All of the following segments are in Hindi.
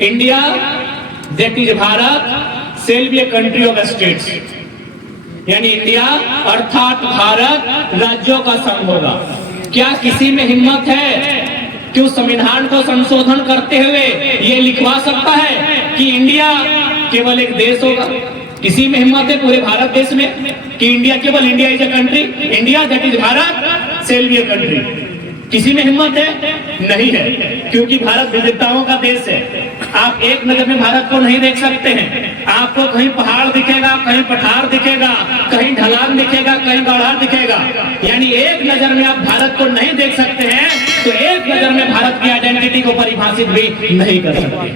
India that is Bharat shall be a country of states, यानी इंडिया अर्थात भारत राज्यों का संघ होगा। क्या किसी में हिम्मत है कि उस संविधान को संशोधन करते हुए ये लिखवा सकता है कि इंडिया केवल एक देश होगा? किसी में हिम्मत है पूरे भारत देश में कि इंडिया केवल India is a country, India that is Bharat shall be a country? किसी में हिम्मत है? नहीं है, क्योंकि भारत विविधताओं का देश है। आप एक नजर में भारत को नहीं देख सकते हैं। आपको कहीं पहाड़ दिखेगा, कहीं पठार दिखेगा, कहीं ढलान दिखेगा, कहीं गढ़ार दिखेगा, यानी एक नजर में आप भारत को नहीं देख सकते हैं, तो एक नजर में भारत की आइडेंटिटी को परिभाषित भी नहीं कर सकते।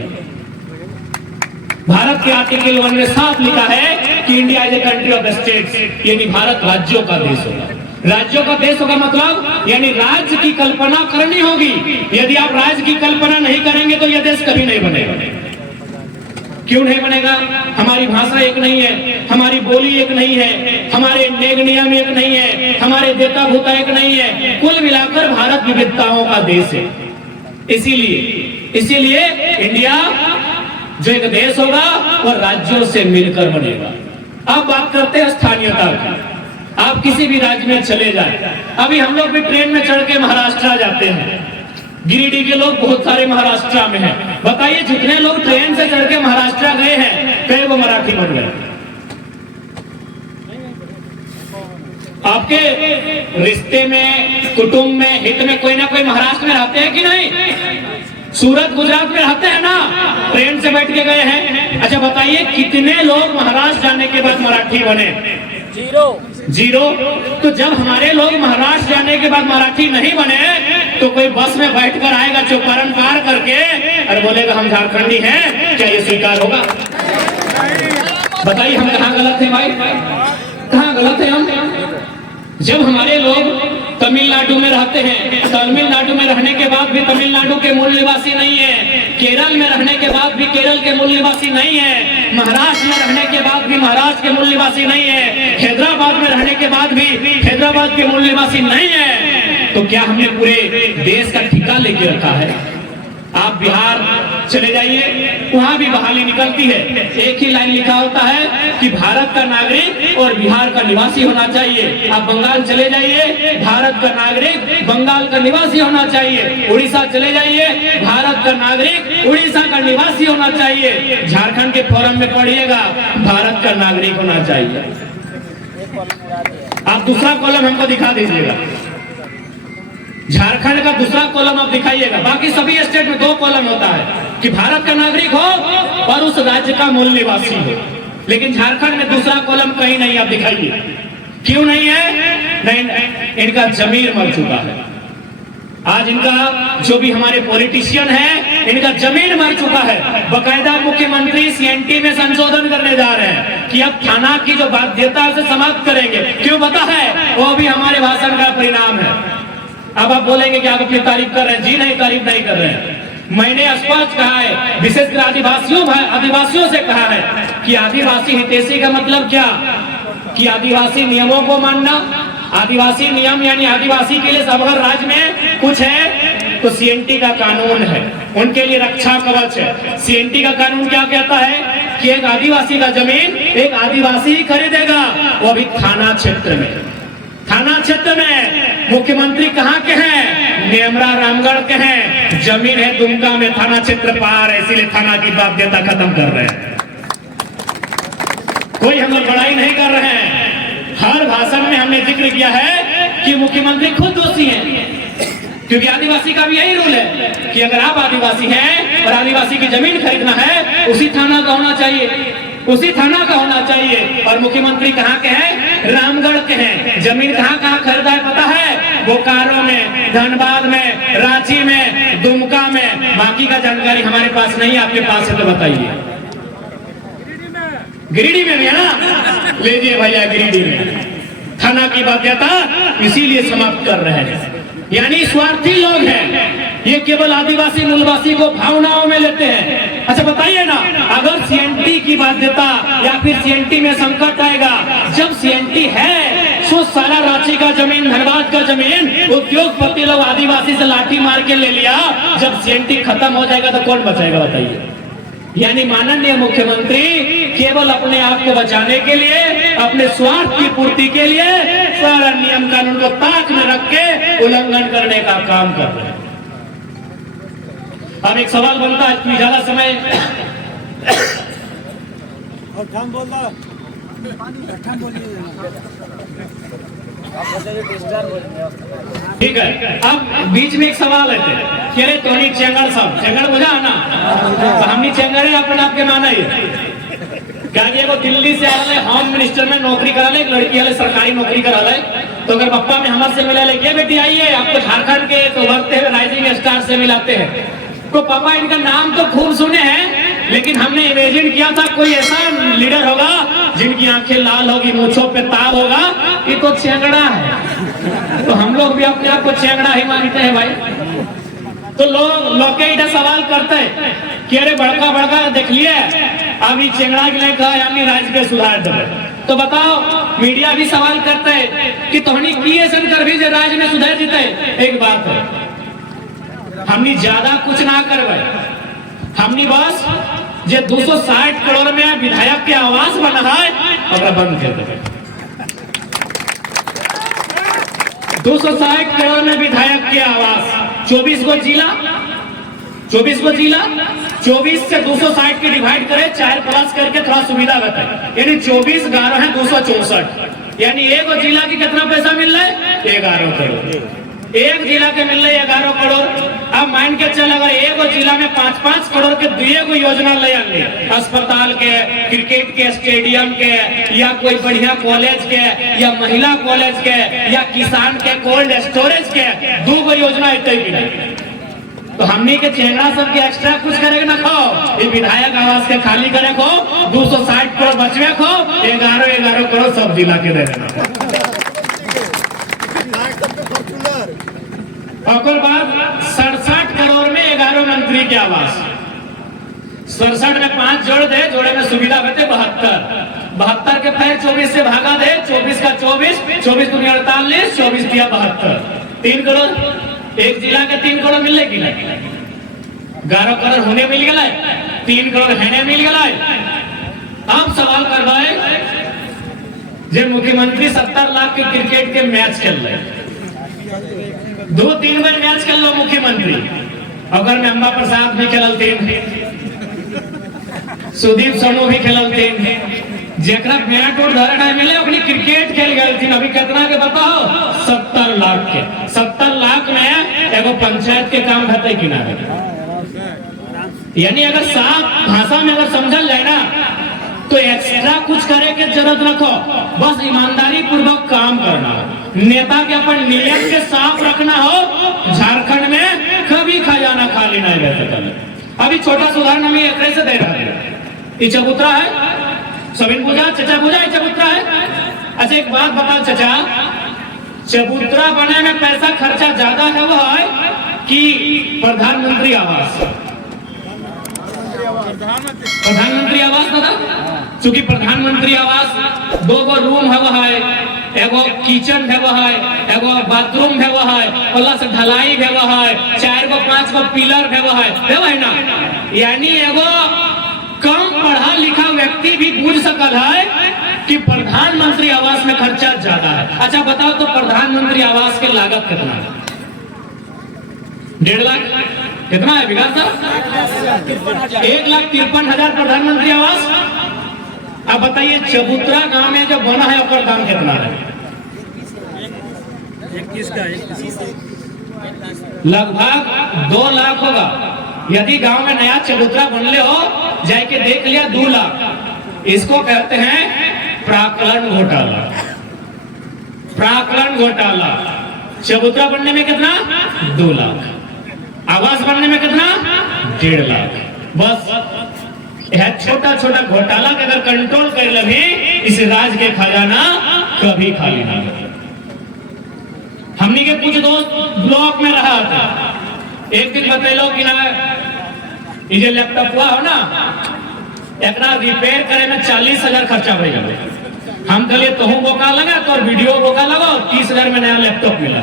भारत के आर्टिकल 1 में साफ लिखा है कि India is a country of states, यानी भारत राज्यों का देश होगा। राज्यों का देश होगा मतलब यानी राज्य की कल्पना करनी होगी। यदि आप राज्य की कल्पना नहीं करेंगे तो यह देश कभी नहीं बनेगा। क्यों नहीं बनेगा? हमारी भाषा एक नहीं है, हमारी बोली एक नहीं है, हमारे नेग नियम एक नहीं है, हमारे देता भूता एक नहीं है। कुल मिलाकर भारत विविधताओं का देश है। इसीलिए इंडिया जो एक देश होगा वह राज्यों से मिलकर बनेगा। अब बात करते हैं स्थानीयता की। आप किसी भी राज्य में चले जाए, अभी हम लोग भी ट्रेन में चढ़ के महाराष्ट्र जाते हैं। गिरिडीह के लोग बहुत सारे महाराष्ट्र में हैं। बताइए जितने लोग ट्रेन से चढ़ के महाराष्ट्र गए हैं, कई वो मराठी बन गए? आपके रिश्ते में, कुटुंब में, हित में कोई ना कोई महाराष्ट्र में रहते हैं कि नहीं? सूरत गुजरात में रहते हैं ना, ट्रेन से बैठ के गए हैं। अच्छा बताइए कितने लोग महाराष्ट्र जाने के बाद मराठी बने? जीरो। तो जब हमारे लोग महाराष्ट्र जाने के बाद मराठी नहीं बने, तो कोई बस में बैठकर आएगा चौपारण पार करके और बोलेगा हम झारखंडी हैं, क्या ये स्वीकार होगा? बताइए हम कहाँ गलत हैं भाई? कहाँ गलत हैं हम? जब हमारे लोग तमिलनाडु में रहते हैं, तमिलनाडु में रहने के बाद भी तमिलनाडु के मूल निवासी नहीं है, केरल में रहने के बाद भी केरल के मूल निवासी नहीं है, महाराष्ट्र में रहने के बाद भी महाराष्ट्र के मूल निवासी नहीं है, हैदराबाद में रहने के बाद भी हैदराबाद के मूल निवासी नहीं है, तो क्या हमने पूरे देश का ठिका लेके रखा है? आप बिहार चले जाइए, वहां भी बहाली निकलती है। एक ही लाइन लिखा होता है कि भारत का नागरिक और बिहार का निवासी होना चाहिए। आप बंगाल चले जाइए, भारत का नागरिक बंगाल का निवासी होना चाहिए। उड़ीसा चले जाइए, भारत का नागरिक उड़ीसा का निवासी होना चाहिए। झारखंड के फॉर्म में पढ़िएगा, भारत का नागरिक होना चाहिए। आप दूसरा कॉलम हमको दिखा दीजिएगा, झारखंड का दूसरा कॉलम आप दिखाइएगा। बाकी सभी स्टेट में 2 कॉलम होता है कि भारत का नागरिक हो और उस राज्य का मूल निवासी हो, लेकिन झारखंड में दूसरा कॉलम कहीं नहीं। आप दिखाइए क्यों नहीं है? नहीं, इनका जमीर मर चुका है। आज इनका जो भी हमारे पॉलिटिशियन है, इनका जमीन मर चुका है। बकायदा मुख्यमंत्री सीएनटी में संशोधन करने जा रहे हैं कि अब थाना की जो बाध्यता है उसे समाप्त करेंगे। क्यों पता है? वो भी हमारे भाषण का परिणाम है। अब आप बोलेंगे कि आप अपनी तारीफ कर रहे हैं। जी नहीं, तारीफ नहीं कर रहे हैं। मैंने स्पष्ट कहा है, विशेषकर आदिवासियों से कहा है कि आदिवासी हितैषी का मतलब क्या? कि आदिवासी नियमों को मानना। आदिवासी नियम यानी आदिवासी के लिए अगर राज्य में कुछ है तो सीएनटी का कानून है, उनके लिए रक्षा कवच है। सीएनटी का कानून क्या कहता है कि एक आदिवासी का जमीन एक आदिवासी ही खरीदेगा, वो भी थाना क्षेत्र में। थाना क्षेत्र में मुख्यमंत्री कहाँ के हैं? नेमरा रामगढ़ के हैं। जमीन है दुमका में, थाना क्षेत्र पार है, इसीलिए थाना की बाध्यता खत्म कर रहे हैं। कोई हम लोग लड़ाई नहीं कर रहे हैं। हर भाषण में हमने जिक्र किया है कि मुख्यमंत्री खुद दोषी हैं, क्योंकि आदिवासी का भी यही रूल है कि अगर आप आदिवासी हैं और आदिवासी की जमीन खरीदना है, उसी थाना का होना चाहिए, उसी थाना का होना चाहिए। और मुख्यमंत्री कहाँ के हैं? रामगढ़ के हैं। जमीन कहाँ खरीदा है पता है? बोकारो में, धनबाद में, रांची में, दुमका में। बाकी का जानकारी हमारे पास नहीं, आपके पास है तो बताइए। गिरिडीह में भी है ना? लीजिए भैया, गिरिडीह में थाना की बाध्यता इसीलिए समाप्त कर रहे हैं। यानी स्वार्थी लोग हैं, ये केवल आदिवासी मूलवासी को भावनाओं में लेते हैं। अच्छा बताइए ना, अगर सीएनटी की बाध्यता या फिर सीएनटी में संकट आएगा, जब सीएनटी है तो सारा रांची का जमीन, धनबाद का जमीन उद्योगपति लोग आदिवासी से लाठी मार के ले लिया। जब सीएनटी खत्म हो जाएगा तो कौन बचाएगा बताइए? यानी माननीय मुख्यमंत्री केवल अपने आप को बचाने के लिए, अपने स्वार्थ की पूर्ति के लिए सारा नियम कानून को ताक में रख के उल्लंघन करने का काम कर रहे हैं। अब एक सवाल बनता है कि ज्यादा समय ठीक है। अब बीच में एक सवाल है कि अरे तोनी चेंगड़ साहब, चेंगड़ बुझा ना तो हमनी चेंगड़े अपने आप के माना ही क्या वो दिल्ली से आ रहा है, होम मिनिस्टर में नौकरी करा ले, एक लड़की वाले सरकारी नौकरी करा ले, तो अगर पप्पा में हमारे से मिला ले क्या बेटी आइए आपको झारखंड के तो बढ़ते हुए राइजिंग स्टार से मिलाते हैं, तो पापा इनका नाम तो खूब सुने हैं लेकिन हमने इमेजिन किया था कोई ऐसा लीडर होगा जिनकी आंखें लाल होगी, मूंछों पे ताव होगा, ये तो चेंगड़ा है। तो हम लोग भी अपने आप को चेंगड़ा ही मानते हैं भाई। तो लोग इधर सवाल करते हैं कि अरे बड़का बड़का देख लिए अभी चेंगड़ा के लिए कहा हमने राज्य के सुधार दे, तो बताओ मीडिया भी सवाल करते हैं कि तोहनी की ऐसा कर भी राज्य में सुधार जीते। एक बात है, हमने ज्यादा कुछ ना करवाए, हमने बस जे 260 करोड़ में विधायक के आवास बना है और बंद कर दे। 260 करोड़ में विधायक के आवास, 24 को जिला, 24 से 260 के डिवाइड करें, 4 प्लस करके थोड़ा सुविधा बताए, यानी 24 11 है 264, यानी एक जिला की कितना पैसा मिल रहा है 11 करोड़, एक जिला के मिल रही है 11 करोड़। अब मान के चल अगर एक जिला में 5-5 करोड़ के दिए कोई योजना ले आएंगे, अस्पताल के, क्रिकेट के स्टेडियम के, या कोई बढ़िया कॉलेज के, या महिला कॉलेज के, या किसान के कोल्ड स्टोरेज के, 2 योजना इतने की नहीं, तो हमनी के चेहरा सब के एक्स्ट्रा कुछ करेगा ना खाओ, ये विधायक आवास के खाली करे खो, 260 करोड़ बचवे खो, 11 करोड़ सब जिला के दे देना। और बाद 67 करोड़ में 11 मंत्री के आवास, 67 में 5 जोड़ दे, जोड़े में सुविधा बचे 72 के फिर 24 से भागा दे, 24 का 24 दूनी 48, 24 दिया 72, 3 करोड़ एक जिला के 3 करोड़ मिले कि नहीं, 11 करोड़ होने मिल गए, 3 करोड़ है मिल गए। अब सवाल करवाए जे मुख्यमंत्री 70 लाख के क्रिकेट के मैच खेल रहे, 2-3 बार मैच खेल लो मुख्यमंत्री, अगर में अम्बा प्रसाद भी खेलते, सुदीप समूह भी खेलते, जेकरा बैट और धरे नहीं मिले अपनी क्रिकेट खेल गए थे। अभी कितना के बताओ 70 लाख के, 70 लाख में एगो पंचायत के काम होते कि ना, यानी अगर साफ भाषा में अगर समझल जाए ना तो एक्स्ट्रा कुछ करे के जरूरत रखो, बस ईमानदारी पूर्वक काम करना हो, नेता के अपन नियम के साफ रखना हो, झारखंड में कभी खजाना खाली नहीं रहता। अभी छोटा सुधार हम ये कैसे दे रहा है, ये चबूतरा है, सबिन पूजा चचा पूजा ये चबूतरा है। अच्छा एक बात बताओ चचा, चबूतरा बने में पैसा खर्चा ज्यादा है वो है कि प्रधानमंत्री आवास? प्रधानमंत्री आवास दादा, चूंकि प्रधानमंत्री आवास 2 रूम है वो है, एगो किचन है वो है, एगो बाथरूम है वो है, पल्ला से ढलाई है वो है, 4-5 पिलर है वो है ना, यानी एगो कम पढ़ा लिखा व्यक्ति भी पूछ सकल है कि प्रधानमंत्री आवास में खर्चा ज्यादा है। अच्छा बताओ तो प्रधानमंत्री आवास की लागत कितना है? 1.5 लाख कितना है विकास साहब? 1,53,000 प्रधानमंत्री आवास। अब बताइए चबूतरा गांव में जो बना है उसका दाम कितना है? 21 का लगभग 2 लाख होगा। यदि गांव में नया चबूतरा बनले हो जाके देख लिया 2 लाख। इसको कहते हैं प्राक्कलन घोटाला। प्राक्कलन घोटाला। चबूतरा बनने में कितना? 2 लाख। आवास बनने में कितना? 1.5 लाख। बस यह छोटा छोटा घोटाला के अगर कंट्रोल कर ले इस राज्य के खजाना कभी खाली ना हो। हमने के कुछ दोस्त ब्लॉक में रहा था, एक दिन बतेलो कि ना ये लैपटॉप हुआ हो ना एक रिपेयर करे में 40,000 खर्चा हो गया। हम कहलिए तो बोका लगा तो और वीडियो बोका लगा 30,000 में नया लैपटॉप मिला।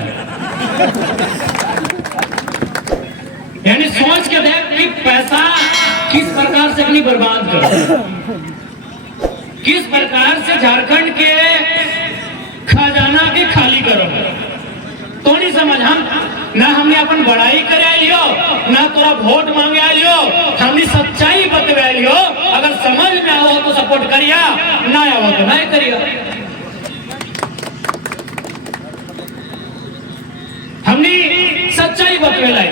यानी सोच के देख कि पैसा किस प्रकार से तनी बर्बाद करो। किस प्रकार से झारखंड के खजाना के खाली करो तो नहीं समझ। हम ना हमने अपन बड़ाई करे लियो, ना तोरा वोट मांगे लियो, हमने सच्चाई बतवा लियो। अगर समझ में आओ तो सपोर्ट करिया, ना आओ तो नहीं करिया। हमने सच्चाई बतवेला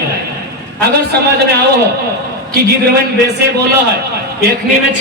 अगर समझ में आओ कि गिरवन वैसे बोलो है, एकनी में